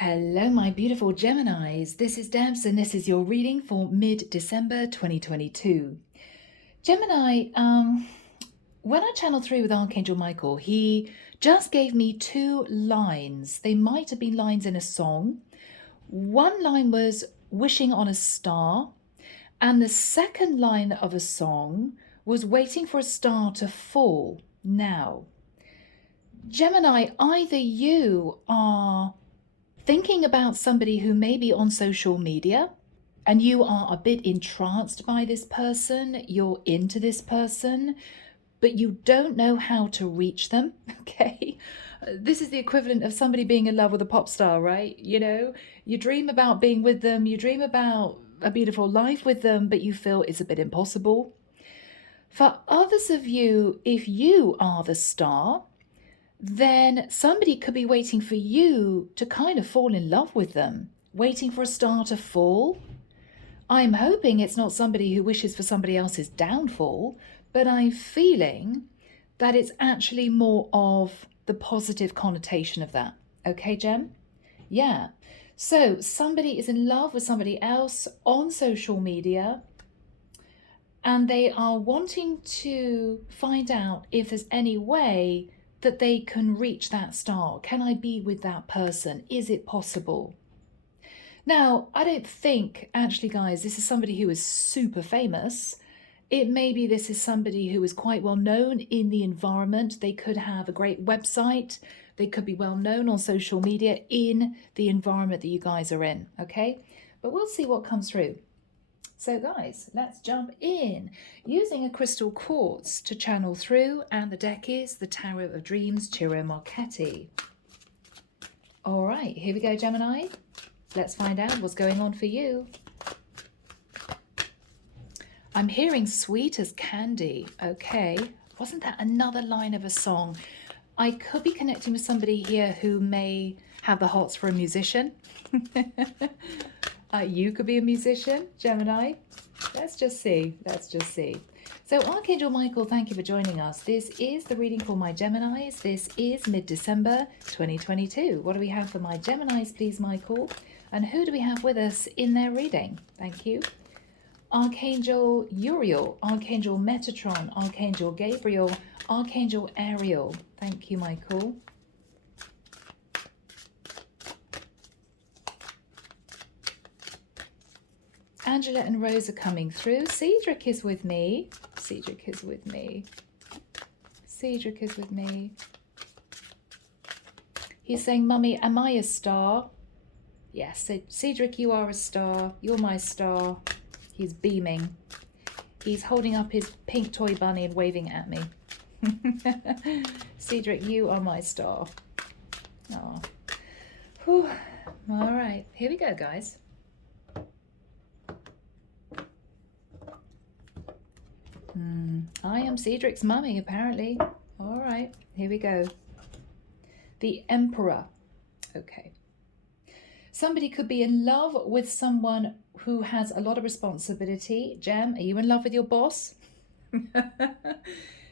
Hello, my beautiful Geminis. This is Debs, and this is your reading for mid-December 2022. Gemini, when I channeled through with Archangel Michael, he just gave me two lines. They might have been lines in a song. One line was wishing on a star, and the second line of a song was waiting for a star to fall. Now, Gemini, either you are thinking about somebody who may be on social media and you are a bit entranced by this person, you're into this person, but you don't know how to reach them, okay? This is the equivalent of somebody being in love with a pop star, right? You know, you dream about being with them, you dream about a beautiful life with them, but you feel it's a bit impossible. For others of you, if you are the star, then somebody could be waiting for you to kind of fall in love with them, waiting for a star to fall. I'm hoping it's not somebody who wishes for somebody else's downfall, but I'm feeling that it's actually more of the positive connotation of that. Okay, Gem? Yeah. So somebody is in love with somebody else on social media, and they are wanting to find out if there's any way that they can reach that star. Can I be with that person? Is it possible? Now, I don't think, actually, guys, this is somebody who is super famous. It may be this is somebody who is quite well known in the environment. They could have a great website. They could be well known on social media in the environment that you guys are in, okay? But we'll see what comes through. So guys, let's jump in using a crystal quartz to channel through, and the deck is the Tarot of Dreams, Ciro Marchetti. All right, here we go, Gemini. Let's find out what's going on for you. I'm hearing sweet as candy. Okay, wasn't that another line of a song? I could be connecting with somebody here who may have the hots for a musician. You could be a musician, Gemini. Let's just see. Let's just see. So Archangel Michael, thank you for joining us. This is the reading for my Geminis. This is mid-December 2022. What do we have for my Geminis, please, Michael? And who do we have with us in their reading? Thank you. Archangel Uriel, Archangel Metatron, Archangel Gabriel, Archangel Ariel. Thank you, Michael. Angela and Rose are coming through. Cedric is with me. Cedric is with me. Cedric is with me. He's saying, Mummy, am I a star? Yes, Cedric, you are a star. You're my star. He's beaming. He's holding up his pink toy bunny and waving at me. Cedric, you are my star. Oh. Whew. All right, here we go, guys. I am Cedric's mummy, apparently. All right, here we go. The Emperor. Okay. Somebody could be in love with someone who has a lot of responsibility. Gem, are you in love with your boss?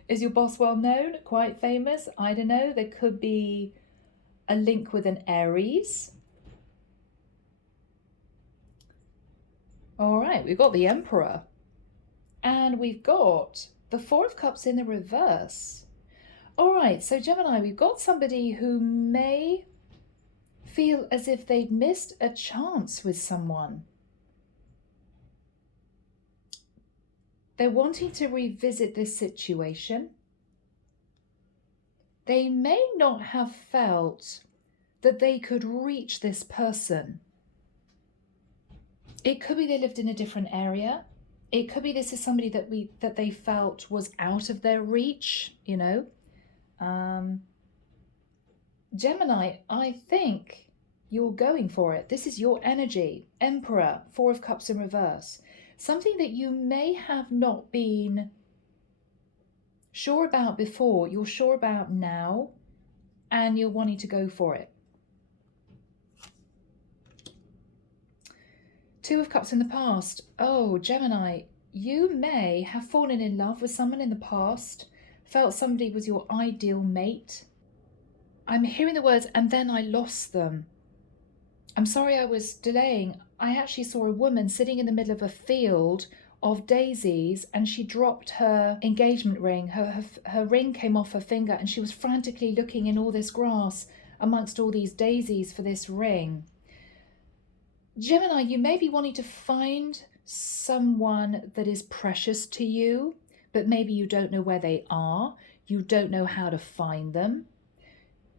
Is your boss well known? Quite famous? I don't know. There could be a link with an Aries. All right, we've got the Emperor. And we've got the Four of Cups in the reverse. All right, so Gemini, we've got somebody who may feel as if they'd missed a chance with someone. They're wanting to revisit this situation. They may not have felt that they could reach this person. It could be they lived in a different area. It could be this is somebody that they felt was out of their reach, you know. Gemini, I think you're going for it. This is your energy. Emperor, Four of Cups in reverse. Something that you may have not been sure about before, you're sure about now, and you're wanting to go for it. Two of Cups in the past. Oh, Gemini, you may have fallen in love with someone in the past, felt somebody was your ideal mate. I'm hearing the words, and then I lost them. I'm sorry I was delaying. I actually saw a woman sitting in the middle of a field of daisies, and she dropped her engagement ring. Her ring came off her finger, and she was frantically looking in all this grass amongst all these daisies for this ring. Gemini, you may be wanting to find someone that is precious to you, but maybe you don't know where they are. You don't know how to find them.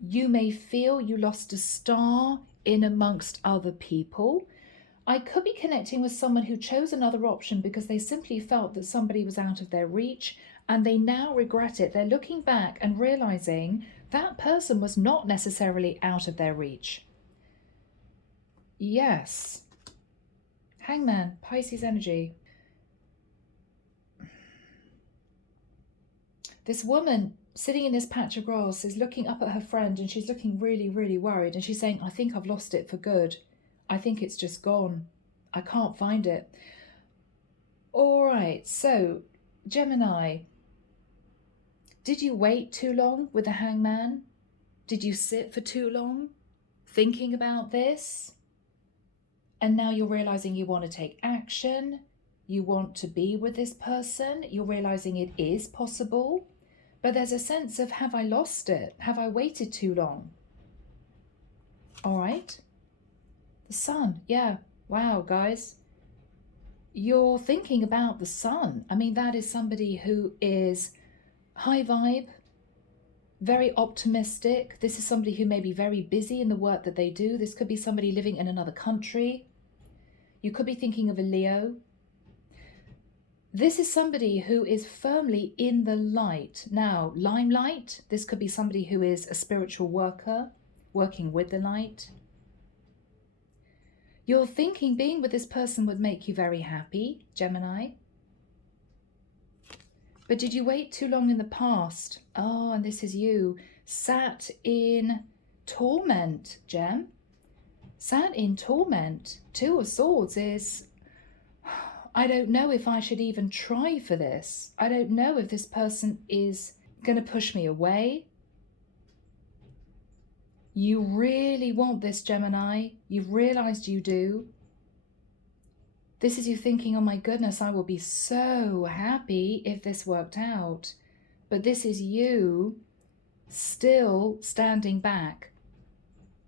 You may feel you lost a star in amongst other people. I could be connecting with someone who chose another option because they simply felt that somebody was out of their reach, and they now regret it. They're looking back and realizing that person was not necessarily out of their reach. Yes. Hangman, Pisces energy. This woman sitting in this patch of grass is looking up at her friend, and she's looking really, really worried. And she's saying, I think I've lost it for good. I think it's just gone. I can't find it. All right, so Gemini, did you wait too long with the Hangman? Did you sit for too long thinking about this? And now you're realizing you want to take action. You want to be with this person. You're realizing it is possible. But there's a sense of, have I lost it? Have I waited too long? All right. The sun. Yeah. Wow, guys. You're thinking about the sun. I mean, that is somebody who is high vibe, very optimistic. This is somebody who may be very busy in the work that they do. This could be somebody living in another country. You could be thinking of a Leo. This is somebody who is firmly in the light. Now, limelight, this could be somebody who is a spiritual worker, working with the light. You're thinking being with this person would make you very happy, Gemini. But did you wait too long in the past? Oh, and this is you, sat in torment, Gem. Sat in torment. Two of Swords is, I don't know if I should even try for this. I don't know if this person is going to push me away. You really want this, Gemini. You've realized you do. This is you thinking, oh my goodness, I will be so happy if this worked out. But this is you still standing back,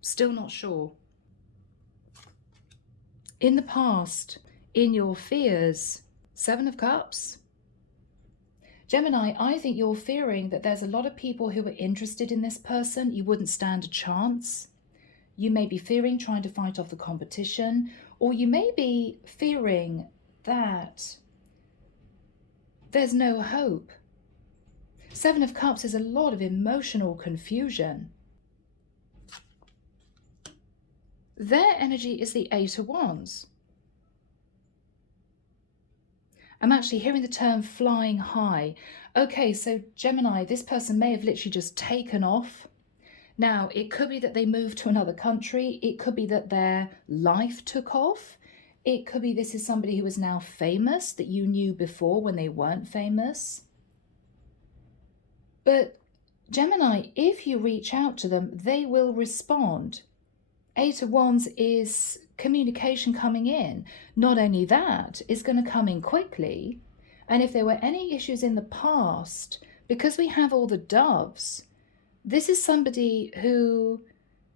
still not sure. In the past, in your fears, Seven of Cups. Gemini, I think you're fearing that there's a lot of people who are interested in this person. You wouldn't stand a chance. You may be fearing trying to fight off the competition, or you may be fearing that there's no hope. Seven of Cups is a lot of emotional confusion. Their energy is the Eight of Wands. I'm actually hearing the term flying high. Okay, so Gemini, this person may have literally just taken off. Now, it could be that they moved to another country. It could be that their life took off. It could be this is somebody who is now famous that you knew before when they weren't famous. But Gemini, if you reach out to them, they will respond. Eight of Wands is communication coming in. Not only that, it's going to come in quickly. And if there were any issues in the past, because we have all the doves, this is somebody who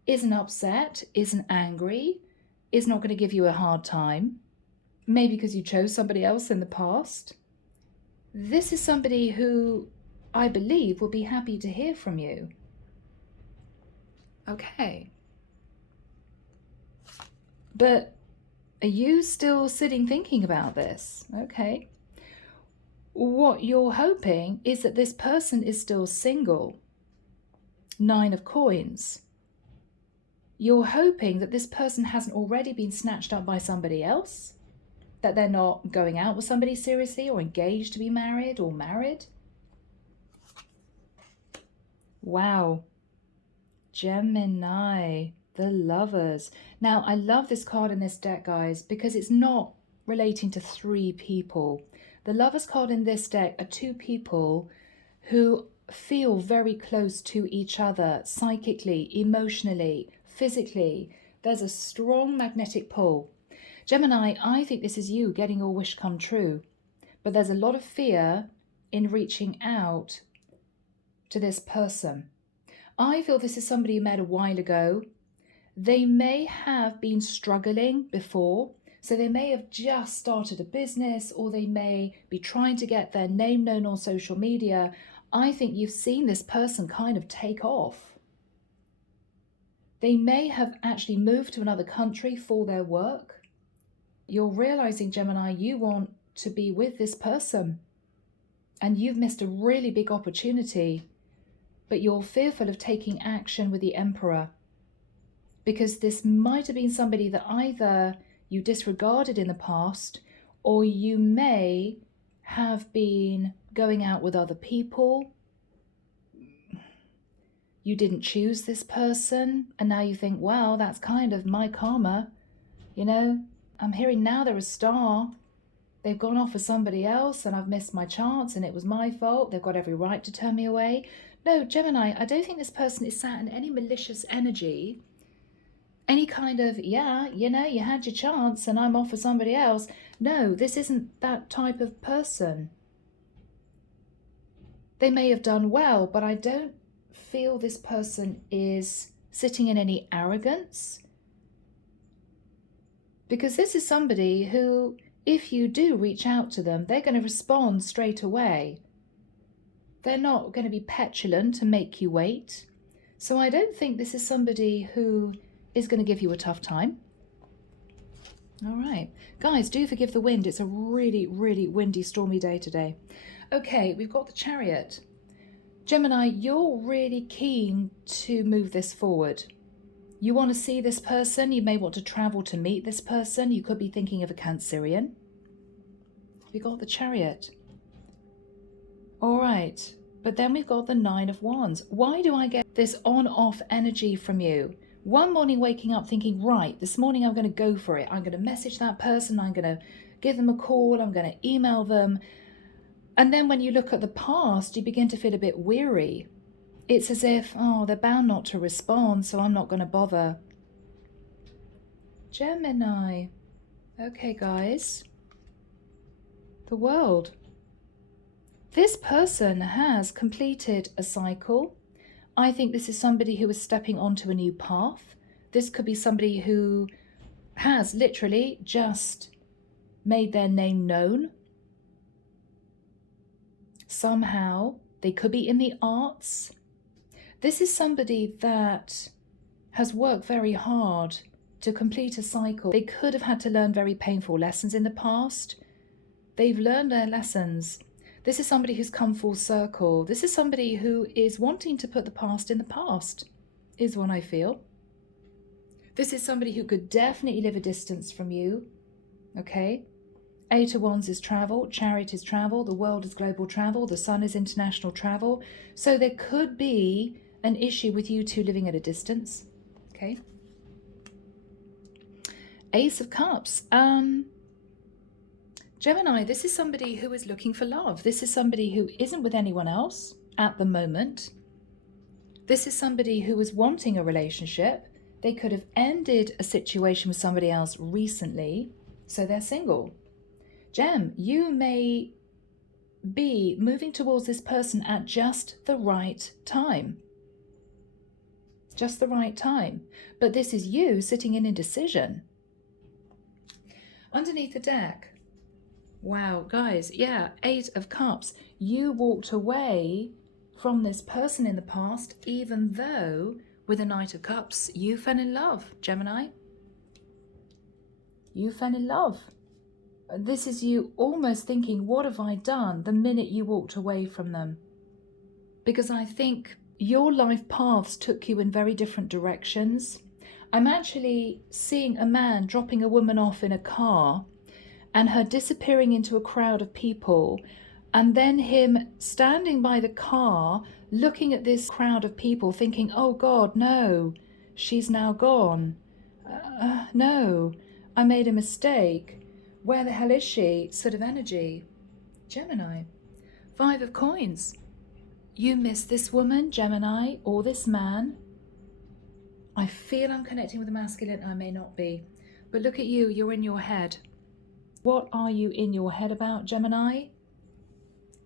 isn't upset, isn't angry, is not going to give you a hard time. Maybe because you chose somebody else in the past. This is somebody who I believe will be happy to hear from you. Okay. But are you still sitting thinking about this? Okay. What you're hoping is that this person is still single. Nine of Coins. You're hoping that this person hasn't already been snatched up by somebody else, that they're not going out with somebody seriously or engaged to be married or married. Wow. Gemini. The Lovers. Now, I love this card in this deck, guys, because it's not relating to three people. The Lovers card in this deck are two people who feel very close to each other, psychically, emotionally, physically, There's a strong magnetic pull. Gemini, I think this is you getting your wish come true. But there's a lot of fear in reaching out to this person. I feel this is somebody you met a while ago. They may have been struggling before. So they may have just started a business, or they may be trying to get their name known on social media. I think you've seen this person kind of take off. They may have actually moved to another country for their work. You're realizing, Gemini, you want to be with this person and you've missed a really big opportunity, but you're fearful of taking action with the Emperor because this might have been somebody that either you disregarded in the past, or you may have been going out with other people. You didn't choose this person, and now you think, well, that's kind of my karma. You know, I'm hearing now they're a star. They've gone off with somebody else, and I've missed my chance, and it was my fault. They've got every right to turn me away. No, Gemini, I don't think this person is sat in any malicious energy. Any kind of, yeah, you know, you had your chance and I'm off for somebody else. No, this isn't that type of person. They may have done well, but I don't feel this person is sitting in any arrogance. Because this is somebody who, if you do reach out to them, they're going to respond straight away. They're not going to be petulant and make you wait. So I don't think this is somebody who is going to give you a tough time. All right. Guys, do forgive the wind. It's a really, really windy, stormy day today. Okay, we've got the Chariot. Gemini, you're really keen to move this forward. You want to see this person. You may want to travel to meet this person. You could be thinking of a Cancerian. We got the Chariot. All right. But then we've got the Nine of Wands. Why do I get this on-off energy from you? One morning waking up thinking, right, this morning I'm going to go for it. I'm going to message that person. I'm going to give them a call. I'm going to email them. And then when you look at the past, you begin to feel a bit weary. It's as if, oh, they're bound not to respond, so I'm not going to bother. Gemini. Okay, guys. The World. This person has completed a cycle. I think this is somebody who is stepping onto a new path. This could be somebody who has literally just made their name known. Somehow, they could be in the arts. This is somebody that has worked very hard to complete a cycle. They could have had to learn very painful lessons in the past. They've learned their lessons. This is somebody who's come full circle. This is somebody who is wanting to put the past in the past, is what I feel. This is somebody who could definitely live a distance from you, okay? Eight of Wands is travel, Chariot is travel, the World is global travel, the Sun is international travel. So there could be an issue with you two living at a distance, okay? Ace of Cups. Gemini, this is somebody who is looking for love. This is somebody who isn't with anyone else at the moment. This is somebody who is wanting a relationship. They could have ended a situation with somebody else recently, so they're single. Gem, you may be moving towards this person at just the right time. Just the right time. But this is you sitting in indecision. Underneath the deck, wow, guys, yeah, Eight of Cups. You walked away from this person in the past, even though with the Knight of Cups, you fell in love, Gemini. You fell in love. This is you almost thinking, what have I done the minute you walked away from them? Because I think your life paths took you in very different directions. I'm actually seeing a man dropping a woman off in a car and her disappearing into a crowd of people, and then him standing by the car looking at this crowd of people thinking, oh God, no, she's now gone. No, I made a mistake. Where the hell is she? Sort of energy. Gemini. Five of Coins. You miss this woman, Gemini, or this man. I feel I'm connecting with the masculine. I may not be. But look at you. You're in your head. What are you in your head about, Gemini?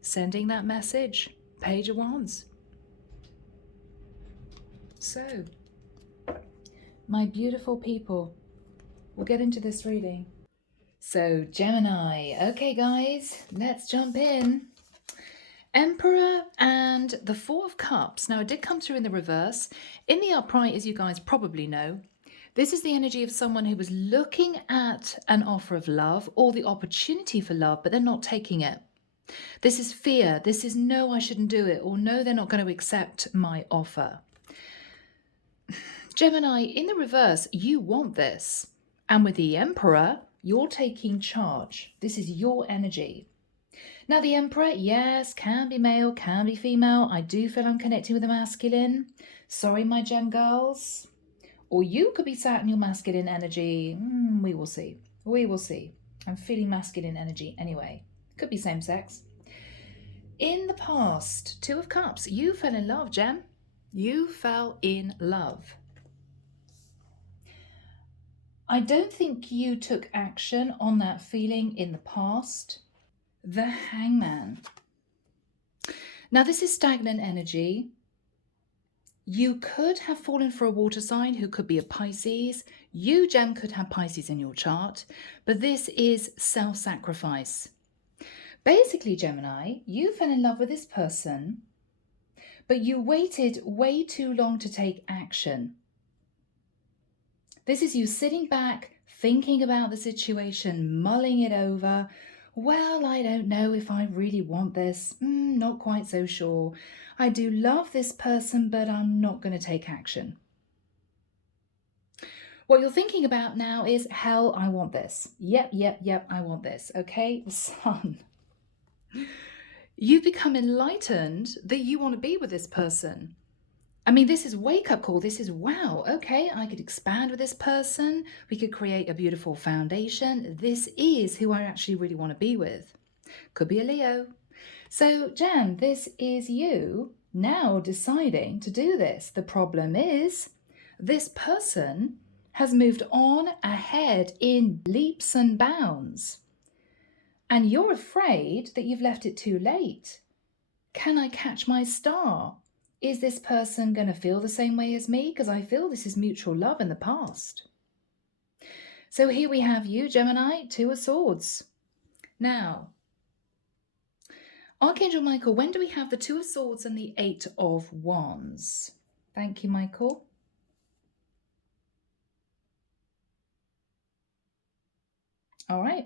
Sending that message. Page of Wands. So, my beautiful people, we'll get into this reading. So, Gemini. Okay, guys, let's jump in. Emperor and the Four of Cups. Now, it did come through in the reverse. In the upright, as you guys probably know, this is the energy of someone who was looking at an offer of love or the opportunity for love, but they're not taking it. This is fear. This is no, I shouldn't do it, or no, they're not going to accept my offer. Gemini, in the reverse, you want this. And with the Emperor, you're taking charge. This is your energy. Now, the Emperor, yes, can be male, can be female. I do feel I'm connecting with the masculine. Sorry, my gem girls. Or you could be sat in your masculine energy. We will see. We will see. I'm feeling masculine energy anyway. Could be same sex. In the past, Two of Cups, you fell in love, Gem. You fell in love. I don't think you took action on that feeling in the past. The Hangman. Now, this is stagnant energy. You could have fallen for a water sign who could be a Pisces. You, Gem, could have Pisces in your chart, but this is self-sacrifice. Basically, Gemini, you fell in love with this person, but you waited way too long to take action. This is you sitting back, thinking about the situation, mulling it over. Well, I don't know if I really want this. Not quite so sure. I do love this person, but I'm not going to take action. What you're thinking about now is, hell, I want this. Yep, I want this. Okay, Sun. You've become enlightened that you want to be with this person. I mean, this is wake-up call. This is, wow, okay, I could expand with this person. We could create a beautiful foundation. This is who I actually really want to be with. Could be a Leo. So, Jan, this is you now deciding to do this. The problem is this person has moved on ahead in leaps and bounds. And you're afraid that you've left it too late. Can I catch my star? Is this person going to feel the same way as me? Because I feel this is mutual love in the past. So here we have you, Gemini, Two of Swords. Now, Archangel Michael, when do we have the Two of Swords and the Eight of Wands? Thank you, Michael. All right.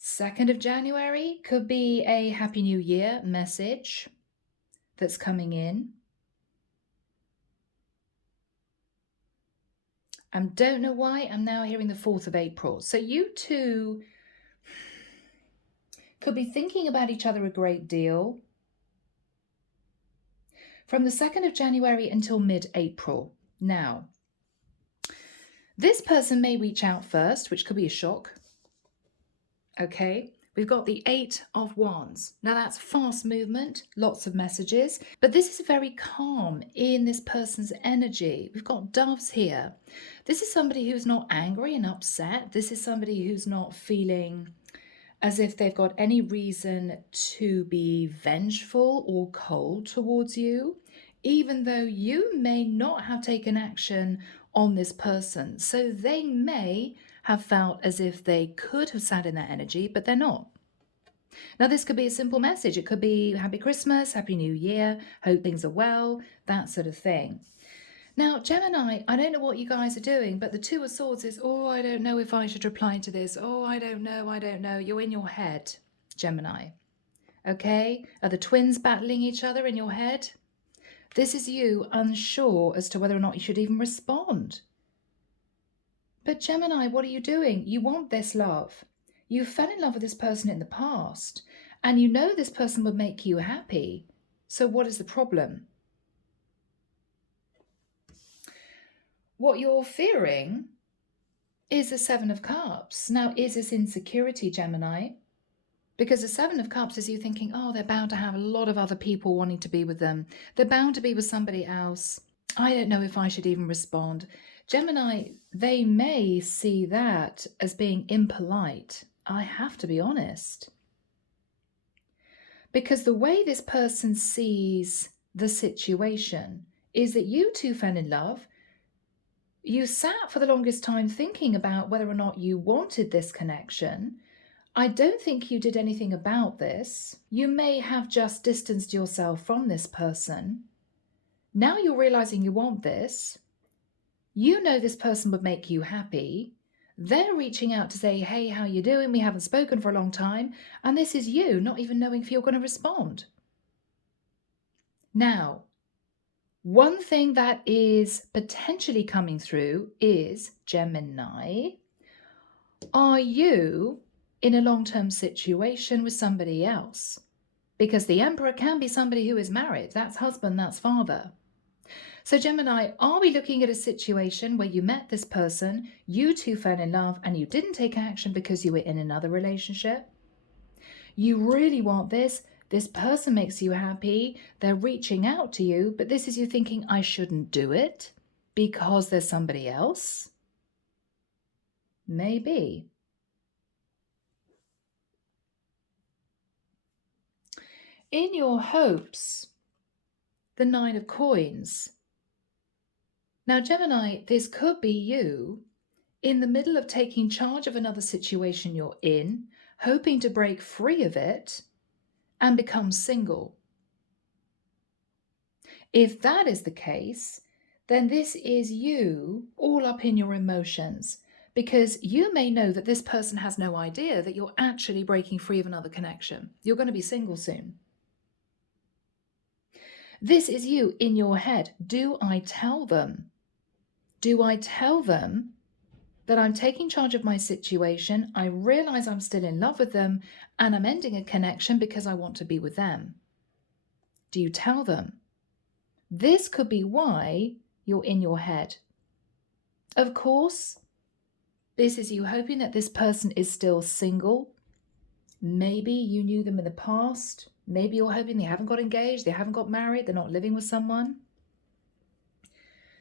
2nd of January could be a Happy New Year message that's coming in. I don't know why I'm now hearing the 4th of April. So you two could be thinking about each other a great deal from the 2nd of January until mid-April. Now, this person may reach out first, which could be a shock. Okay, we've got the 8 of Wands. Now that's fast movement, lots of messages, but this is very calm in this person's energy. We've got doves here. This is somebody who's not angry and upset. This is somebody who's not feeling as if they've got any reason to be vengeful or cold towards you, even though you may not have taken action on this person. So they may have felt as if they could have sat in that energy, but they're not. Now, this could be a simple message. It could be Happy Christmas, Happy New Year, hope things are well, that sort of thing. Now, Gemini, I don't know what you guys are doing, but the Two of Swords is, oh, I don't know if I should reply to this. Oh, I don't know. You're in your head, Gemini. Okay? Are the twins battling each other in your head? This is you unsure as to whether or not you should even respond. But Gemini, what are you doing? You want this love. You fell in love with this person in the past, and you know this person would make you happy. So what is the problem? What you're fearing is the 7 of Cups. Now, is this insecurity, Gemini? Because the 7 of Cups is you thinking, oh, they're bound to have a lot of other people wanting to be with them. They're bound to be with somebody else. I don't know if I should even respond. Gemini, they may see that as being impolite. I have to be honest. Because the way this person sees the situation is that you two fell in love. You sat for the longest time thinking about whether or not you wanted this connection. I don't think you did anything about this. You may have just distanced yourself from this person. Now you're realizing you want this. You know this person would make you happy. They're reaching out to say, hey, how you doing? We haven't spoken for a long time. And this is you not even knowing if you're going to respond. Now, one thing that is potentially coming through is, Gemini, are you in a long-term situation with somebody else? Because the Emperor can be somebody who is married. That's husband, that's father. So Gemini, are we looking at a situation where you met this person, you two fell in love, and you didn't take action because you were in another relationship? You really want this. This person makes you happy. They're reaching out to you, but this is you thinking, I shouldn't do it because there's somebody else? Maybe. In your hopes, the Nine of Coins. Now, Gemini, this could be you in the middle of taking charge of another situation you're in, hoping to break free of it and become single. If that is the case, then this is you all up in your emotions, because you may know that this person has no idea that you're actually breaking free of another connection. You're going to be single soon. This is you in your head. Do I tell them? Do I tell them that I'm taking charge of my situation, I realize I'm still in love with them, and I'm ending a connection because I want to be with them? Do you tell them? This could be why you're in your head. Of course, this is you hoping that this person is still single. Maybe you knew them in the past. Maybe you're hoping they haven't got engaged, they haven't got married, they're not living with someone.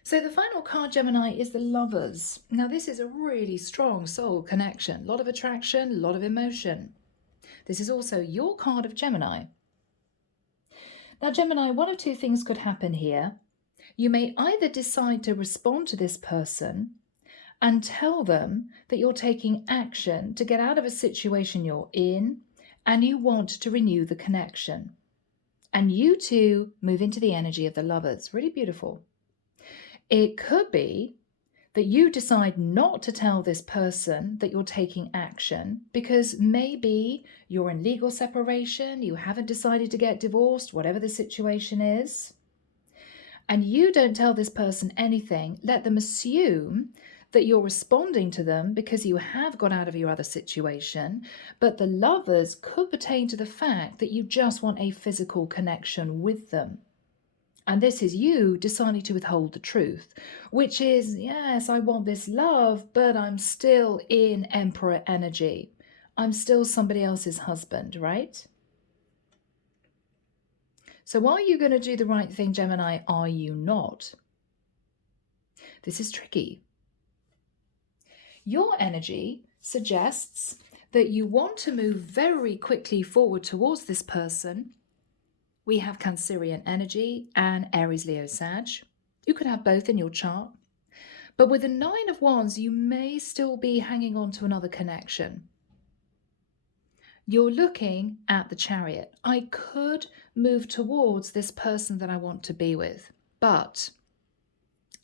So the final card, Gemini, is the Lovers. Now, this is a really strong soul connection. A lot of attraction, a lot of emotion. This is also your card of Gemini. Now, Gemini, one of two things could happen here. You may either decide to respond to this person and tell them that you're taking action to get out of a situation you're in and you want to renew the connection. And you two move into the energy of the Lovers. Really beautiful. It could be that you decide not to tell this person that you're taking action because maybe you're in legal separation, you haven't decided to get divorced, whatever the situation is, and you don't tell this person anything. Let them assume that you're responding to them because you have got out of your other situation, but the Lovers could pertain to the fact that you just want a physical connection with them. And this is you deciding to withhold the truth, which is, yes, I want this love, but I'm still in Emperor energy. I'm still somebody else's husband, right? So are you going to do the right thing, Gemini? Are you not? This is tricky. Your energy suggests that you want to move very quickly forward towards this person. We have Cancerian energy and Aries, Leo, Sag. You could have both in your chart. But with the Nine of Wands, you may still be hanging on to another connection. You're looking at the Chariot. I could move towards this person that I want to be with, but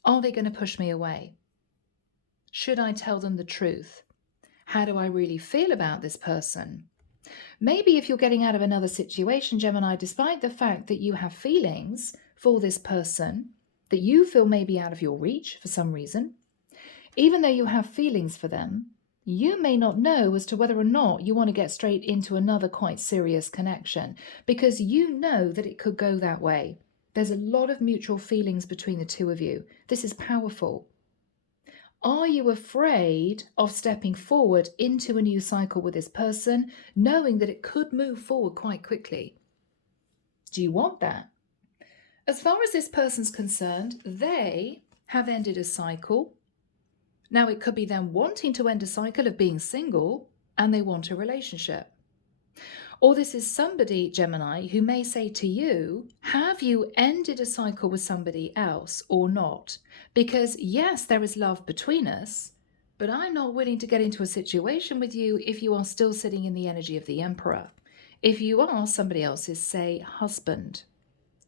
are they going to push me away? Should I tell them the truth? How do I really feel about this person? Maybe if you're getting out of another situation, Gemini, despite the fact that you have feelings for this person, that you feel maybe out of your reach for some reason, even though you have feelings for them, you may not know as to whether or not you want to get straight into another quite serious connection because you know that it could go that way. There's a lot of mutual feelings between the two of you. This is powerful. Are you afraid of stepping forward into a new cycle with this person, knowing that it could move forward quite quickly? Do you want that? As far as this person's concerned, they have ended a cycle. Now, it could be them wanting to end a cycle of being single and they want a relationship. Or this is somebody, Gemini, who may say to you, have you ended a cycle with somebody else or not? Because yes, there is love between us, but I'm not willing to get into a situation with you if you are still sitting in the energy of the Emperor. If you are somebody else's, say, husband,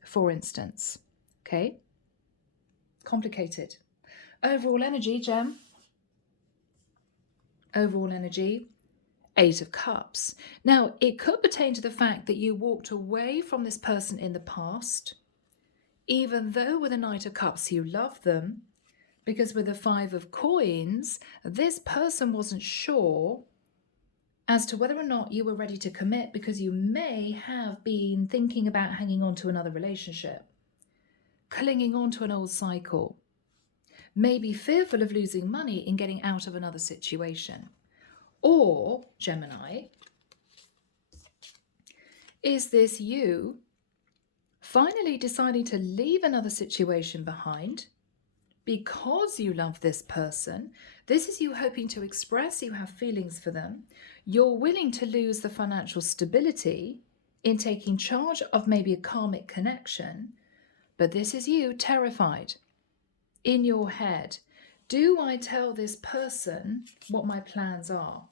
for instance. Okay? Complicated. Overall energy, Gem. Overall energy, 8 of Cups. Now, it could pertain to the fact that you walked away from this person in the past, even though with a Knight of Cups you love them, because with the 5 of Coins, this person wasn't sure as to whether or not you were ready to commit, because you may have been thinking about hanging on to another relationship, clinging on to an old cycle, maybe fearful of losing money in getting out of another situation. Or, Gemini, is this you finally deciding to leave another situation behind because you love this person? This is you hoping to express you have feelings for them. You're willing to lose the financial stability in taking charge of maybe a karmic connection, but this is you terrified in your head. Do I tell this person what my plans are?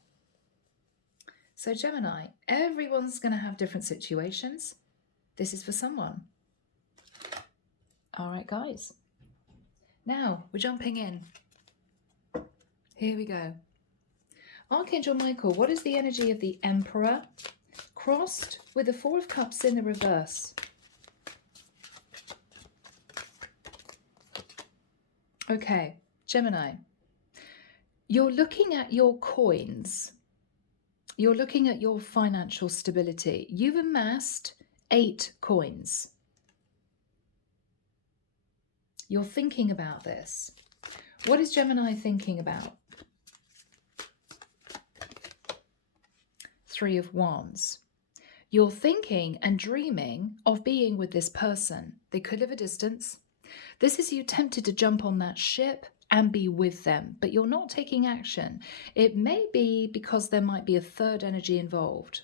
So Gemini, everyone's going to have different situations. This is for someone. All right, guys. Now we're jumping in. Here we go. Archangel Michael, what is the energy of the Emperor crossed with the 4 of Cups in the reverse? Okay, Gemini, you're looking at your coins. You're looking at your financial stability. You've amassed 8 coins. You're thinking about this. What is Gemini thinking about? 3 of Wands. You're thinking and dreaming of being with this person. They could live a distance. This is you tempted to jump on that ship and be with them, but you're not taking action. It may be because there might be a third energy involved.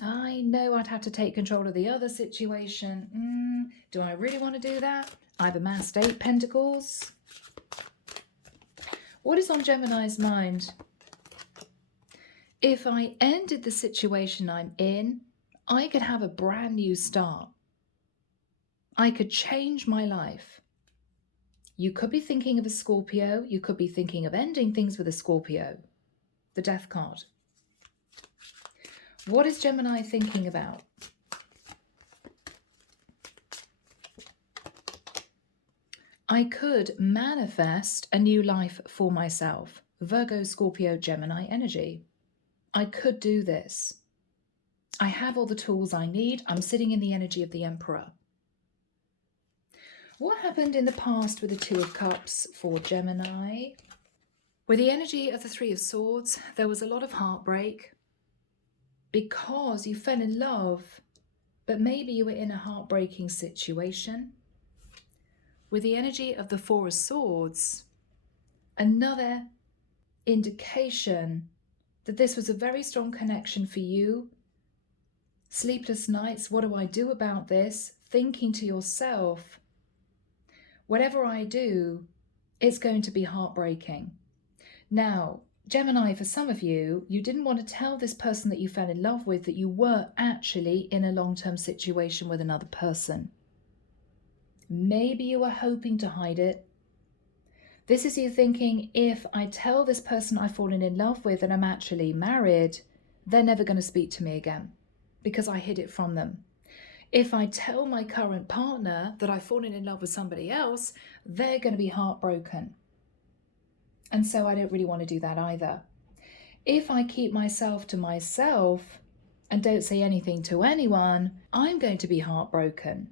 I know I'd have to take control of the other situation. Do I really want to do that? I've amassed 8 pentacles. What is on Gemini's mind? If I ended the situation I'm in, I could have a brand new start. I could change my life. You could be thinking of a Scorpio. You could be thinking of ending things with a Scorpio. The Death card. What is Gemini thinking about? I could manifest a new life for myself. Virgo, Scorpio, Gemini energy. I could do this. I have all the tools I need. I'm sitting in the energy of the Emperor. What happened in the past with the 2 of Cups for Gemini? With the energy of the 3 of Swords, there was a lot of heartbreak because you fell in love, but maybe you were in a heartbreaking situation. With the energy of the 4 of Swords, another indication that this was a very strong connection for you. Sleepless nights, what do I do about this? Thinking to yourself, whatever I do, it's going to be heartbreaking. Now, Gemini, for some of you, you didn't want to tell this person that you fell in love with that you were actually in a long-term situation with another person. Maybe you were hoping to hide it. This is you thinking, if I tell this person I've fallen in love with and I'm actually married, they're never going to speak to me again because I hid it from them. If I tell my current partner that I've fallen in love with somebody else, they're going to be heartbroken. And so I don't really want to do that either. If I keep myself to myself and don't say anything to anyone, I'm going to be heartbroken.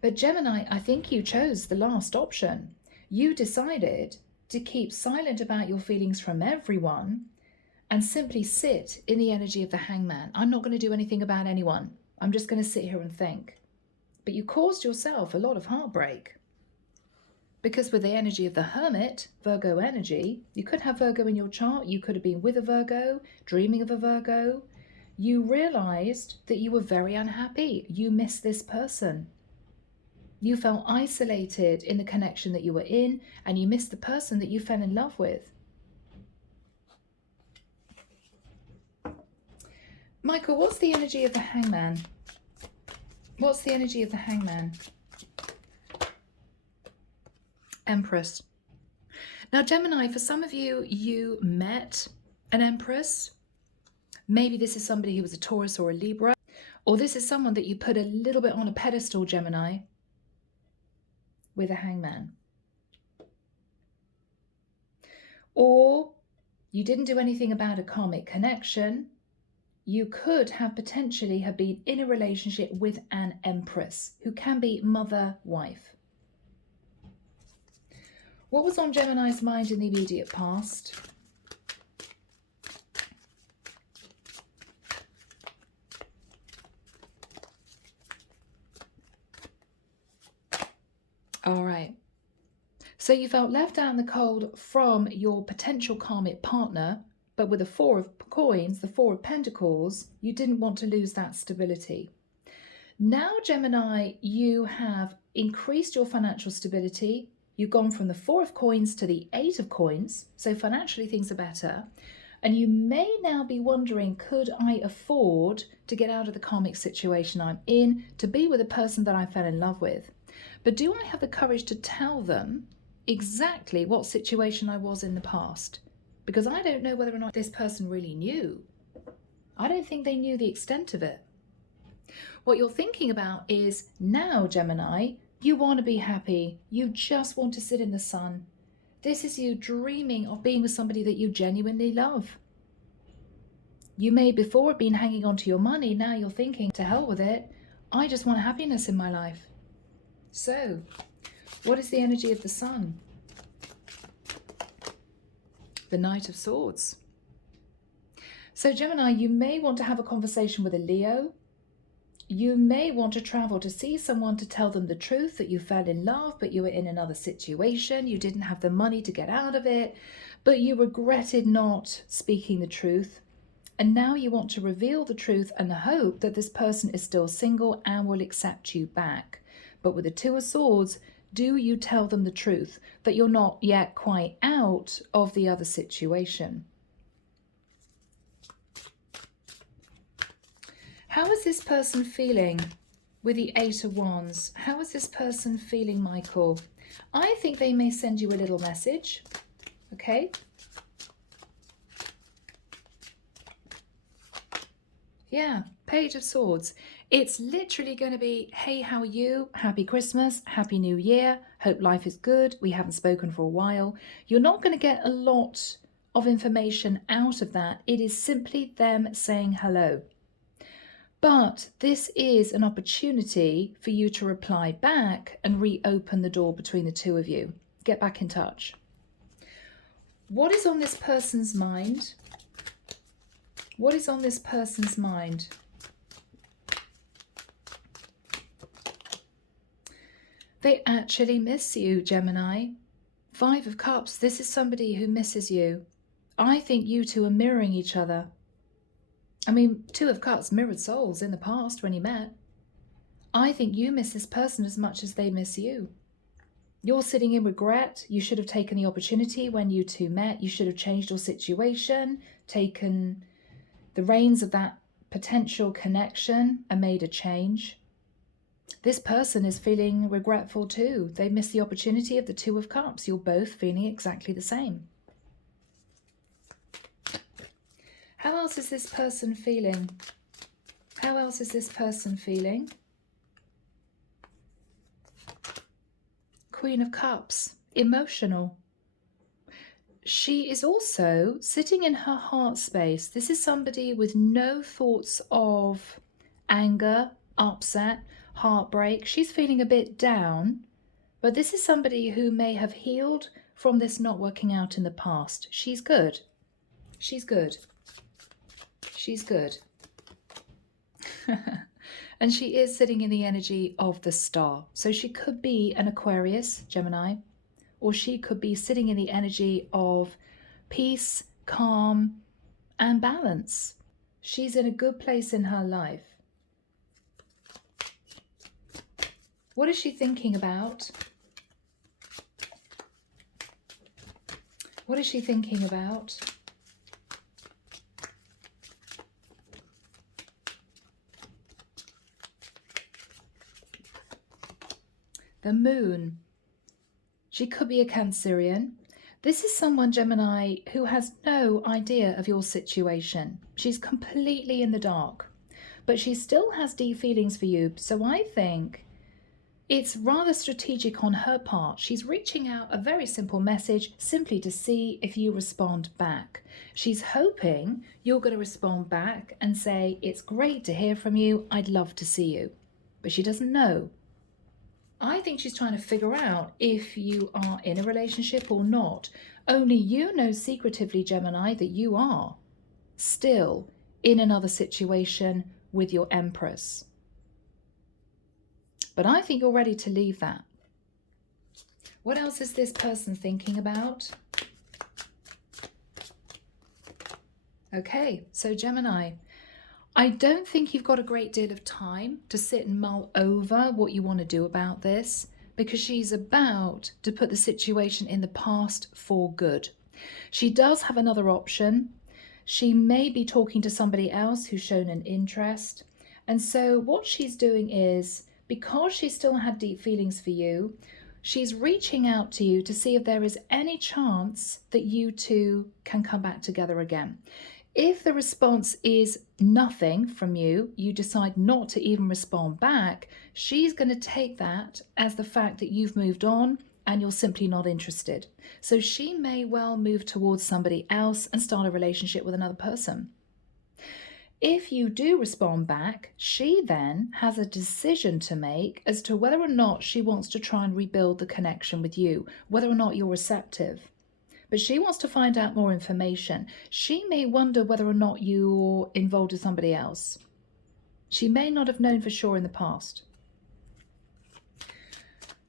But Gemini, I think you chose the last option. You decided to keep silent about your feelings from everyone and simply sit in the energy of the Hangman. I'm not going to do anything about anyone. I'm just going to sit here and think. but you caused yourself a lot of heartbreak. Because with the energy of the Hermit, Virgo energy, you could have Virgo in your chart, you could have been with a Virgo, dreaming of a Virgo. You realized that you were very unhappy. You missed this person. You felt isolated in the connection that you were in, and you missed the person that you fell in love with. Michael, what's the energy of the Hangman? What's the energy of the Hangman? Empress. Now, Gemini, for some of you, you met an Empress. Maybe this is somebody who was a Taurus or a Libra, or this is someone that you put a little bit on a pedestal, Gemini, with a Hangman. Or you didn't do anything about a karmic connection. You could have potentially have been in a relationship with an Empress, who can be mother, wife. What was on Gemini's mind in the immediate past? All right. So you felt left out in the cold from your potential karmic partner, but with the Four of Coins, the Four of Pentacles, you didn't want to lose that stability. Now, Gemini, you have increased your financial stability. You've gone from the Four of Coins to the Eight of Coins. So financially, things are better. And you may now be wondering, could I afford to get out of the karmic situation I'm in, to be with a person that I fell in love with? But do I have the courage to tell them exactly what situation I was in the past? Because I don't know whether or not this person really knew. I don't think they knew the extent of it. What you're thinking about is, now, Gemini, you want to be happy. You just want to sit in the sun. This is you dreaming of being with somebody that you genuinely love. You may before have been hanging on to your money. Now you're thinking, to hell with it. I just want happiness in my life. So, what is the energy of the Sun? The Knight of Swords. So Gemini, you may want to have a conversation with a Leo. You may want to travel to see someone to tell them the truth, that you fell in love, but you were in another situation. You didn't have the money to get out of it, but you regretted not speaking the truth. And now you want to reveal the truth and the hope that this person is still single and will accept you back. But with the Two of Swords, do you tell them the truth, that you're not yet quite out of the other situation? How is this person feeling with the Eight of Wands? How is this person feeling, Michael? I think they may send you a little message, okay? Yeah, Page of Swords. It's literally going to be, hey, how are you? Happy Christmas, Happy New Year. Hope life is good. We haven't spoken for a while. You're not going to get a lot of information out of that. It is simply them saying hello. But this is an opportunity for you to reply back and reopen the door between the two of you. Get back in touch. What is on this person's mind? What is on this person's mind? They actually miss you, Gemini. Five of Cups. This is somebody who misses you. I think you two are mirroring each other. I mean, Two of Cups mirrored souls in the past when you met. I think you miss this person as much as they miss you. You're sitting in regret. You should have taken the opportunity when you two met. You should have changed your situation, taken the reins of that potential connection and made a change. This person is feeling regretful too. They missed the opportunity of the Two of Cups. You're both feeling exactly the same. How else is this person feeling? How else is this person feeling? Queen of Cups, emotional. She is also sitting in her heart space. This is somebody with no thoughts of anger, upset, heartbreak. She's feeling a bit down, but this is somebody who may have healed from this not working out in the past. She's good. She's good. She's good. And she is sitting in the energy of the star. So she could be an Aquarius, Gemini, or she could be sitting in the energy of peace, calm, and balance. She's in a good place in her life. What is she thinking about? What is she thinking about? The moon. She could be a Cancerian. This is someone, Gemini, who has no idea of your situation. She's completely in the dark, but she still has deep feelings for you. So I think it's rather strategic on her part. She's reaching out a very simple message simply to see if you respond back. She's hoping you're going to respond back and say, it's great to hear from you. I'd love to see you. But she doesn't know. I think she's trying to figure out if you are in a relationship or not. Only you know secretively, Gemini, that you are still in another situation with your Empress. But I think you're ready to leave that. What else is this person thinking about? Okay, so Gemini, I don't think you've got a great deal of time to sit and mull over what you want to do about this, because she's about to put the situation in the past for good. She does have another option. She may be talking to somebody else who's shown an interest. And so what she's doing is, because she still had deep feelings for you, she's reaching out to you to see if there is any chance that you two can come back together again. If the response is nothing from you, you decide not to even respond back, she's going to take that as the fact that you've moved on and you're simply not interested. So she may well move towards somebody else and start a relationship with another person. If you do respond back, she then has a decision to make as to whether or not she wants to try and rebuild the connection with you, whether or not you're receptive. But she wants to find out more information. She may wonder whether or not you're involved with somebody else. She may not have known for sure in the past.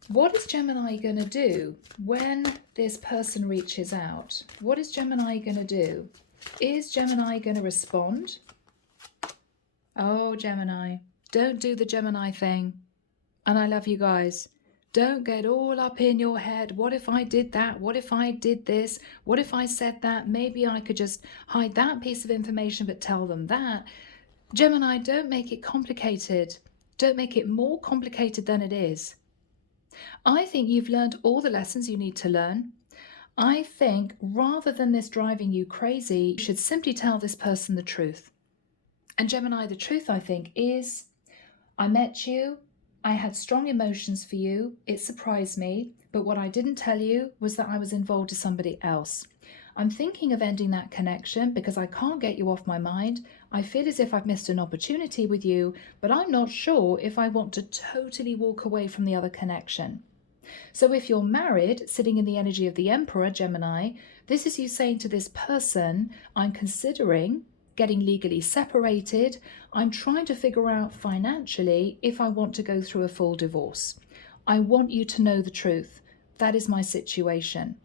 What is Gemini going to do when this person reaches out? What is Gemini going to do? Is Gemini going to respond? Oh, Gemini, don't do the Gemini thing. And I love you guys. Don't get all up in your head. What if I did that? What if I did this? What if I said that? Maybe I could just hide that piece of information but tell them that. Gemini, don't make it complicated. Don't make it more complicated than it is. I think you've learned all the lessons you need to learn. I think rather than this driving you crazy, you should simply tell this person the truth. And Gemini, the truth, I think, is I met you. I had strong emotions for you. It surprised me. But what I didn't tell you was that I was involved with somebody else. I'm thinking of ending that connection because I can't get you off my mind. I feel as if I've missed an opportunity with you, but I'm not sure if I want to totally walk away from the other connection. So if you're married, sitting in the energy of the Emperor, Gemini, this is you saying to this person, I'm considering getting legally separated. I'm trying to figure out financially if I want to go through a full divorce. I want you to know the truth. That is my situation.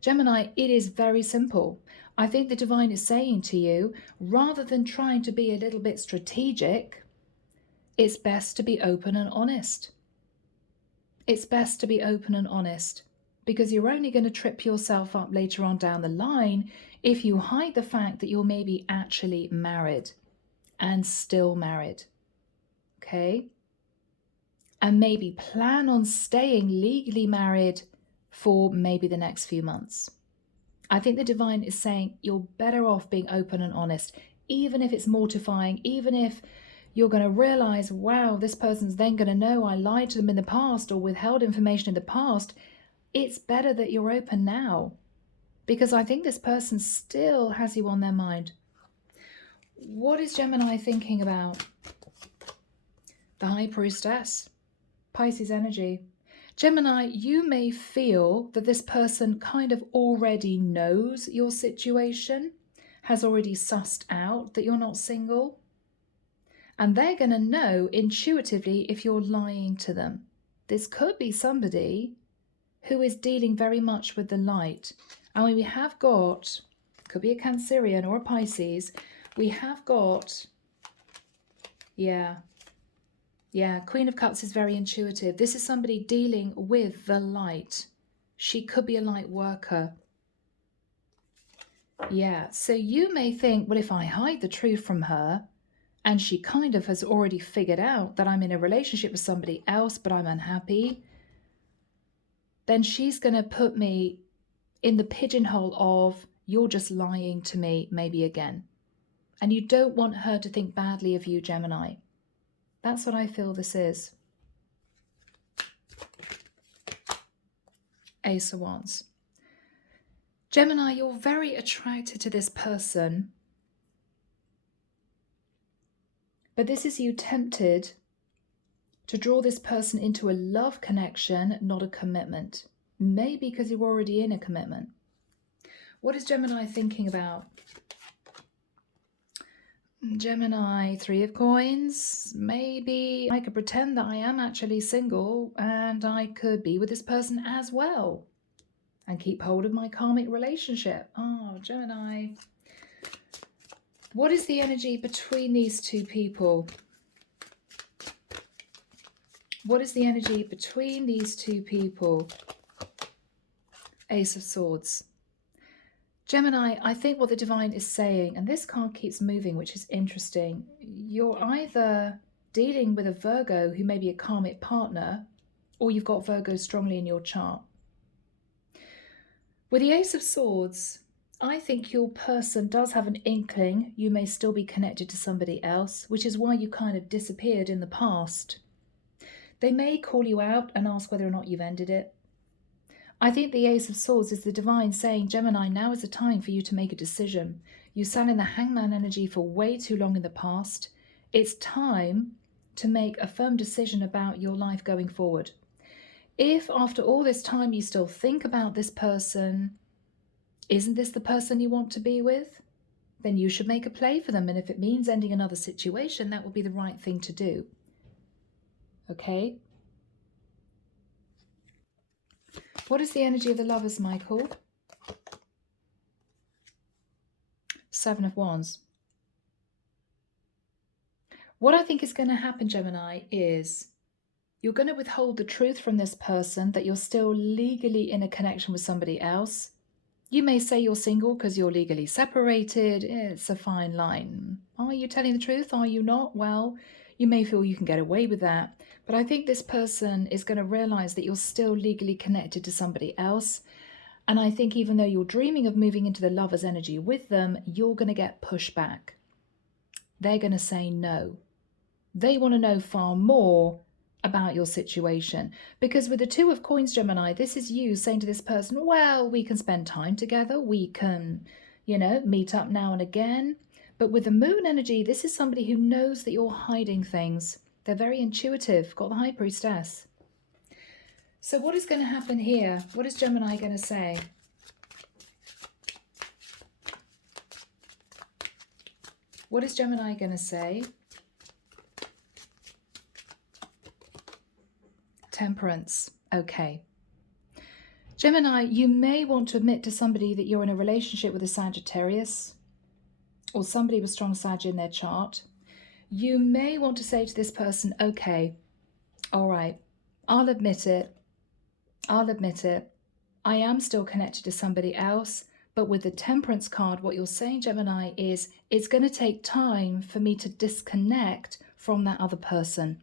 Gemini, it is very simple. I think the divine is saying to you, rather than trying to be a little bit strategic, it's best to be open and honest. It's best to be open and honest, because you're only going to trip yourself up later on down the line if you hide the fact that you're maybe actually married and still married. Okay? And maybe plan on staying legally married for maybe the next few months. I think the divine is saying you're better off being open and honest, even if it's mortifying, even if you're going to realize, wow, this person's then going to know I lied to them in the past or withheld information in the past. It's better that you're open now, because I think this person still has you on their mind. What is Gemini thinking about? The High Priestess, Pisces energy. Gemini, you may feel that this person kind of already knows your situation, has already sussed out that you're not single. And they're going to know intuitively if you're lying to them. This could be somebody who is dealing very much with the light. And we have got, could be a Cancerian or a Pisces, we have got, yeah, Queen of Cups is very intuitive. This is somebody dealing with the light. She could be a light worker. Yeah, so you may think, well, if I hide the truth from her, and she kind of has already figured out that I'm in a relationship with somebody else, but I'm unhappy, then she's going to put me in the pigeonhole of, you're just lying to me, maybe again. And you don't want her to think badly of you, Gemini. That's what I feel this is. Ace of Wands. Gemini, you're very attracted to this person. But this is you tempted to draw this person into a love connection, not a commitment. Maybe because you're already in a commitment. What is Gemini thinking about? Gemini, Three of Coins. Maybe I could pretend that I am actually single and I could be with this person as well and keep hold of my karmic relationship. Oh, Gemini. What is the energy between these two people? What is the energy between these two people? Ace of Swords. Gemini, I think what the divine is saying, and this card keeps moving, which is interesting. You're either dealing with a Virgo who may be a karmic partner, or you've got Virgo strongly in your chart. With the Ace of Swords, I think your person does have an inkling you may still be connected to somebody else, which is why you kind of disappeared in the past. They may call you out and ask whether or not you've ended it. I think the Ace of Swords is the divine saying, Gemini, now is the time for you to make a decision. You sat in the hangman energy for way too long in the past. It's time to make a firm decision about your life going forward. If after all this time you still think about this person, isn't this the person you want to be with? Then you should make a play for them. And if it means ending another situation, that will be the right thing to do. Okay? What is the energy of the Lovers, Michael? Seven of Wands. What I think is going to happen, Gemini, is you're going to withhold the truth from this person that you're still legally in a connection with somebody else. You may say you're single because you're legally separated. It's a fine line. Are you telling the truth? Are you not? Well, you may feel you can get away with that. But I think this person is going to realize that you're still legally connected to somebody else. And I think even though you're dreaming of moving into the Lover's energy with them, you're going to get pushed back. They're going to say no. They want to know far more about your situation. Because with the Two of Coins, Gemini, this is you saying to this person, well, we can spend time together. We can, meet up now and again. But with the Moon energy, this is somebody who knows that you're hiding things. They're very intuitive. Got the High Priestess. So what is going to happen here? What is Gemini going to say? What is Gemini going to say? Temperance. Okay. Gemini, you may want to admit to somebody that you're in a relationship with a Sagittarius or somebody with strong Sag in their chart. You may want to say to this person, okay, all right, I'll admit it. I am still connected to somebody else, but with the Temperance card, what you're saying, Gemini, is it's going to take time for me to disconnect from that other person.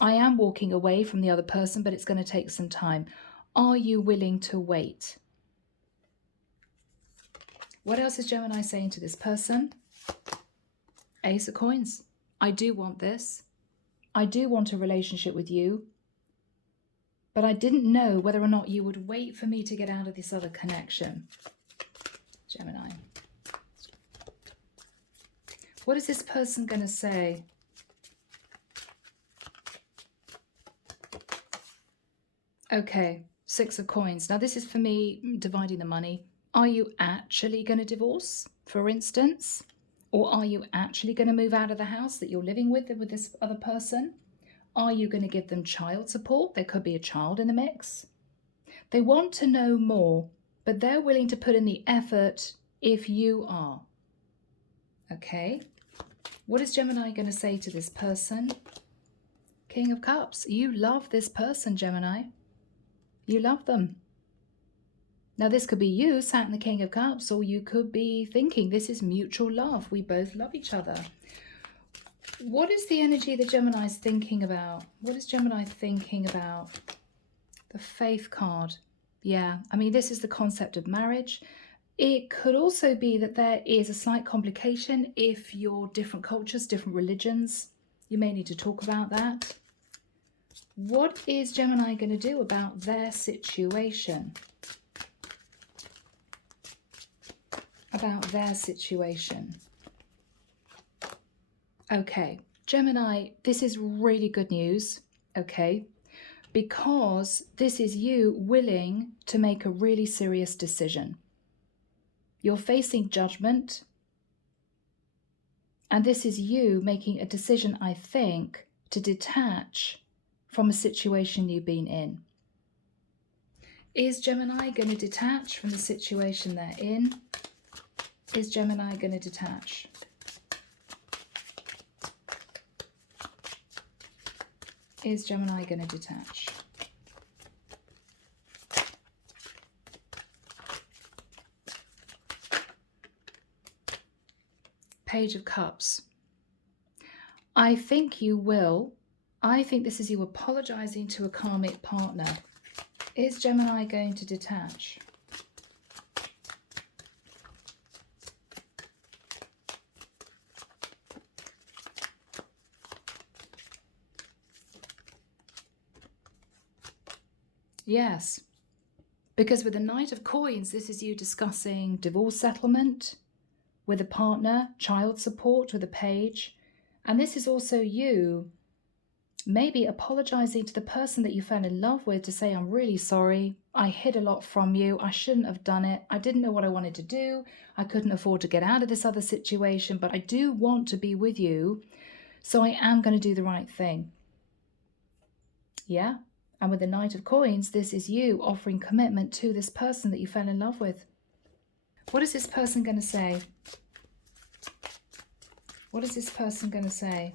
I am walking away from the other person, but it's going to take some time. Are you willing to wait? What else is Gemini saying to this person? Ace of Coins. I do want this. I do want a relationship with you. But I didn't know whether or not you would wait for me to get out of this other connection. Gemini. What is this person going to say? Okay, Six of Coins. Now this is for me dividing the money. Are you actually going to divorce, for instance? Or are you actually going to move out of the house that you're living with this other person? Are you going to give them child support? There could be a child in the mix. They want to know more, but they're willing to put in the effort if you are. Okay. What is Gemini going to say to this person? King of Cups. You love this person, Gemini. You love them. Now, this could be you sat in the King of Cups, or you could be thinking this is mutual love. We both love each other. What is the energy that Gemini is thinking about? What is Gemini thinking about? The Faith card. Yeah, I mean, this is the concept of marriage. It could also be that there is a slight complication if you're different cultures, different religions. You may need to talk about that. What is Gemini going to do about their situation? About their situation. Okay, Gemini, this is really good news, okay? Because this is you willing to make a really serious decision. You're facing judgment. And this is you making a decision, I think, to detach from a situation you've been in. Is Gemini going to detach from the situation they're in? Is Gemini going to detach? Is Gemini going to detach? Page of Cups. I think you will. I think this is you apologizing to a karmic partner. Is Gemini going to detach? Yes, because with the Knight of Coins, this is you discussing divorce settlement with a partner, child support with a page. And this is also you maybe apologizing to the person that you fell in love with to say, I'm really sorry. I hid a lot from you. I shouldn't have done it. I didn't know what I wanted to do. I couldn't afford to get out of this other situation, but I do want to be with you. So I am going to do the right thing. Yeah. And with the Knight of Coins, this is you offering commitment to this person that you fell in love with. What is this person going to say? What is this person going to say?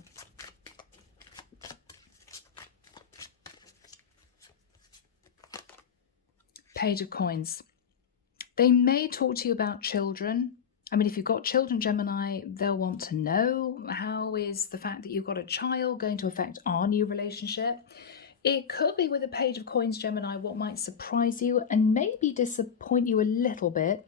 Page of Coins. They may talk to you about children. I mean, if you've got children, Gemini, they'll want to know how is the fact that you've got a child going to affect our new relationship. It could be with a Page of Coins, Gemini, what might surprise you and maybe disappoint you a little bit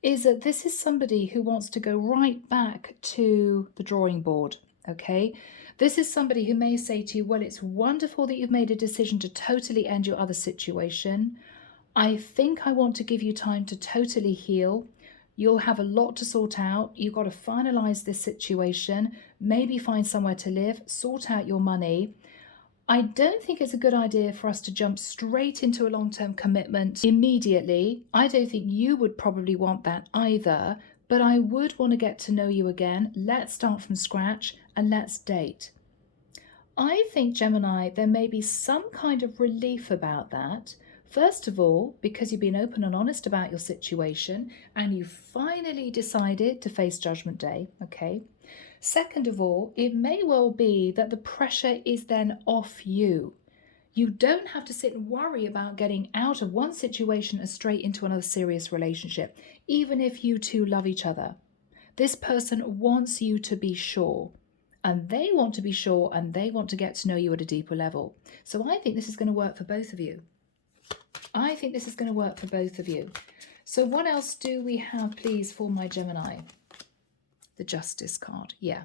is that this is somebody who wants to go right back to the drawing board, okay? This is somebody who may say to you, well, it's wonderful that you've made a decision to totally end your other situation. I think I want to give you time to totally heal. You'll have a lot to sort out. You've got to finalize this situation, maybe find somewhere to live, sort out your money. I don't think it's a good idea for us to jump straight into a long-term commitment immediately. I don't think you would probably want that either, but I would want to get to know you again. Let's start from scratch and let's date. I think, Gemini, there may be some kind of relief about that. First of all, because you've been open and honest about your situation and you finally decided to face Judgment Day, okay? Second of all, it may well be that the pressure is then off you. You don't have to sit and worry about getting out of one situation and straight into another serious relationship, even if you two love each other. This person wants you to be sure, and they want to be sure, and they want to get to know you at a deeper level. So I think this is going to work for both of you. I think this is going to work for both of you. So what else do we have, please, for my Gemini? The Justice card, yeah.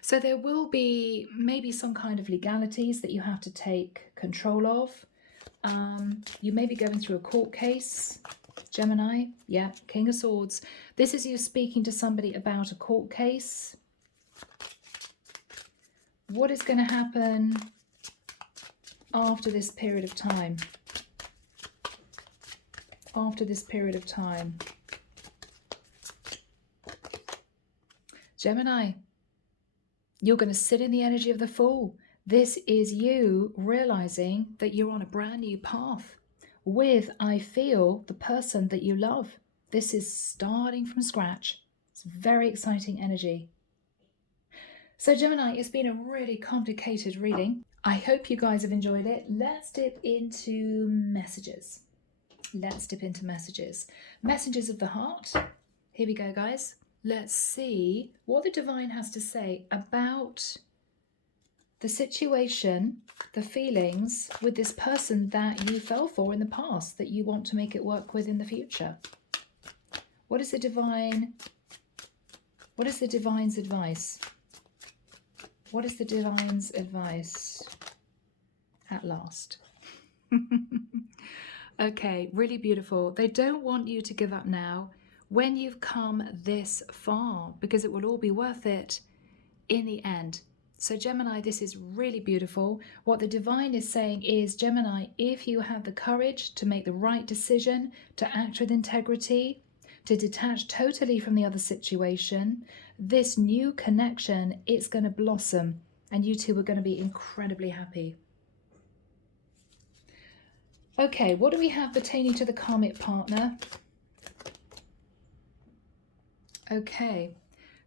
So there will be maybe some kind of legalities that you have to take control of. You may be going through a court case, Gemini, yeah, King of Swords. This is you speaking to somebody about a court case. What is going to happen after this period of time? After this period of time. Gemini, you're going to sit in the energy of the Fool. This is you realizing that you're on a brand new path with, I feel, the person that you love. This is starting from scratch. It's very exciting energy. So Gemini, it's been a really complicated reading. I hope you guys have enjoyed it. Let's dip into messages. Let's dip into messages. Messages of the heart. Here we go, guys. Let's see what the divine has to say about the situation, the feelings with this person that you fell for in the past, that you want to make it work with in the future. What is the divine? What is the divine's advice? What is the divine's advice at last? Okay, really beautiful. They don't want you to give up now when you've come this far, because it will all be worth it in the end. So Gemini, this is really beautiful. What the divine is saying is, Gemini, if you have the courage to make the right decision, to act with integrity, to detach totally from the other situation, this new connection, it's going to blossom and you two are going to be incredibly happy. Okay, what do we have pertaining to the karmic partner? Okay,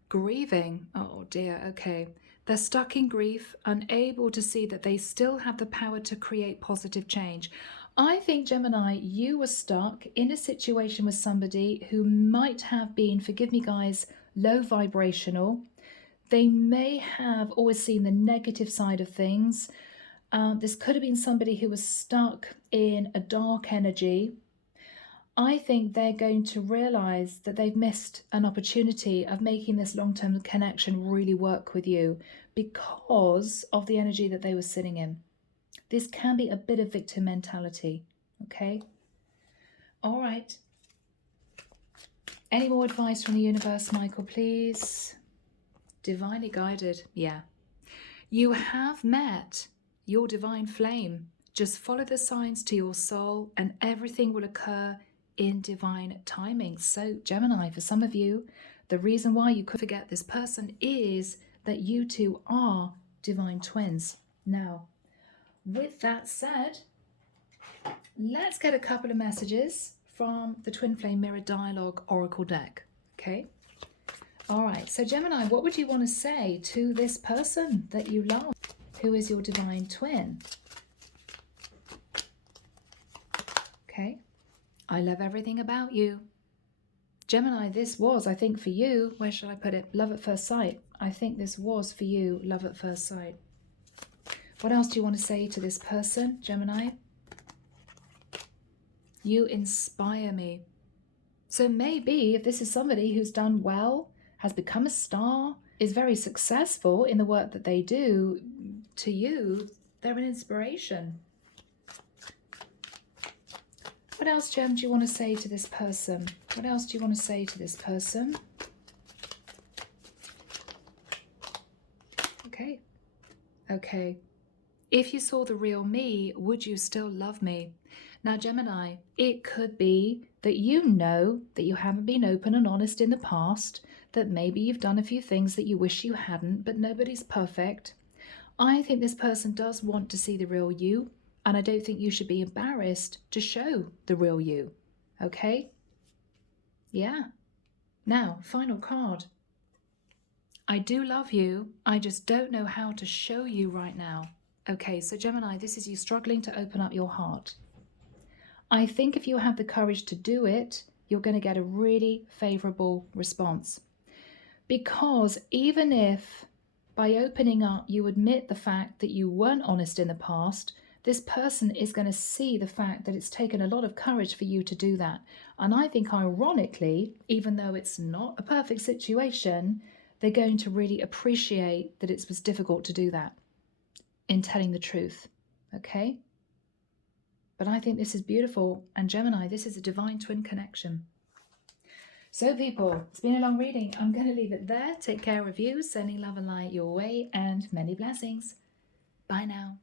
grieving. Oh dear, okay. They're stuck in grief, unable to see that they still have the power to create positive change. I think, Gemini, you were stuck in a situation with somebody who might have been, forgive me guys, low vibrational. They may have always seen the negative side of things. This could have been somebody who was stuck in a dark energy. I think they're going to realize that they've missed an opportunity of making this long-term connection really work with you because of the energy that they were sitting in. This can be a bit of victim mentality, okay? All right. Any more advice from the universe, Michael, please? Divinely guided, yeah. You have met your divine flame. Just follow the signs to your soul and everything will occur in divine timing. So Gemini, for some of you, the reason why you could forget this person is that you two are divine twins. Now, with that said, let's get a couple of messages from the Twin Flame Mirror Dialogue Oracle deck, okay? All right, so Gemini, what would you want to say to this person that you love, who is your divine twin? Okay, I love everything about you. Gemini, this was, I think for you, where shall I put it? Love at first sight. I think this was for you, love at first sight. What else do you want to say to this person, Gemini? You inspire me. So maybe if this is somebody who's done well, has become a star, is very successful in the work that they do, to you, they're an inspiration. What else, Gem, do you want to say to this person? What else do you want to say to this person? Okay. Okay. If you saw the real me, would you still love me? Now, Gemini, it could be that you know that you haven't been open and honest in the past, that maybe you've done a few things that you wish you hadn't, but nobody's perfect. I think this person does want to see the real you, and I don't think you should be embarrassed to show the real you. Okay? Yeah. Now, final card. I do love you. I just don't know how to show you right now. Okay, so Gemini, this is you struggling to open up your heart. I think if you have the courage to do it, you're going to get a really favorable response. Because even if by opening up you admit the fact that you weren't honest in the past, this person is going to see the fact that it's taken a lot of courage for you to do that. And I think ironically, even though it's not a perfect situation, they're going to really appreciate that it was difficult to do that in telling the truth, okay? But I think this is beautiful. And Gemini, this is a divine twin connection. So people, it's been a long reading. I'm going to leave it there. Take care of you. Sending love and light your way and many blessings. Bye now.